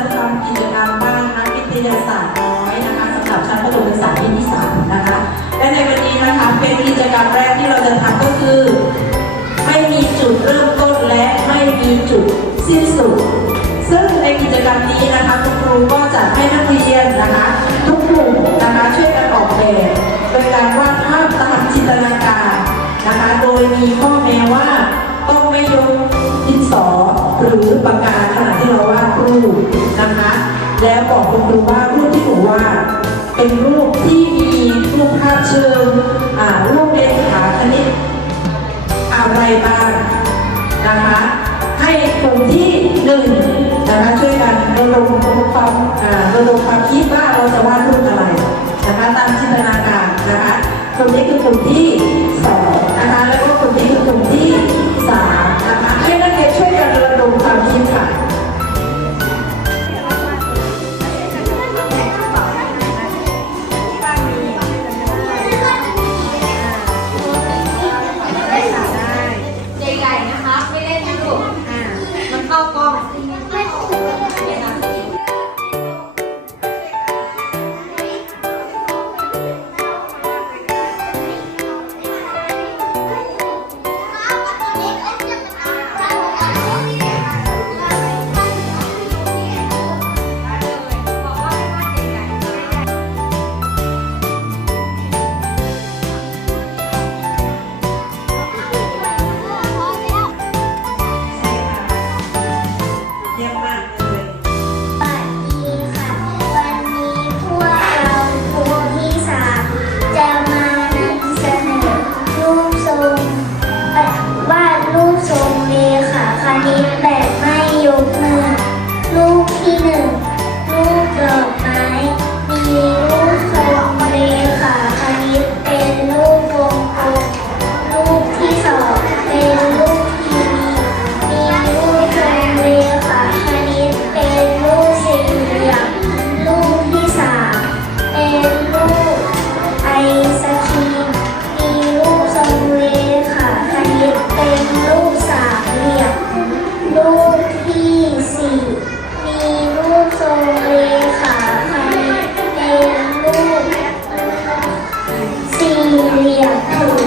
จะทำกิจกรรมบ้านนักวิทยาศาสตร์น้อยนะคะสำหรับชั้นประถมศึกษาปีที่สามนะคะและในวันนี้นะคะเป็นกิจกรรมแรกที่เราจะทำก็คือ ไม่มีจุดเริ่มต้นและไม่มีจุดสิ้นสุด ซึ่งในกิจกรรมนี้นะคะคุณครูก็จะให้นักเรียนนะคะ ทุกกลุ่มนะคะช่วยกันออกแบบโดยการวาดภาพตามจินตนาการนะคะ โดยมีข้อแม้ว่า แล้วบอกคุณครูว่ารูปที่หนูวาดเป็นรูปที่มีรูปภาพเชิงอ่ารูปเรียนขาคณิตอะไรบ้างนะคะให้กลุ่มที่หนึ่งนะคะช่วยกันระดมความอ่าระดมความคิดว่าเราจะวาดรูปอะไรนะคะตามจินตนาการนะคะกลุ่มนี้คือกลุ่มที่ time see.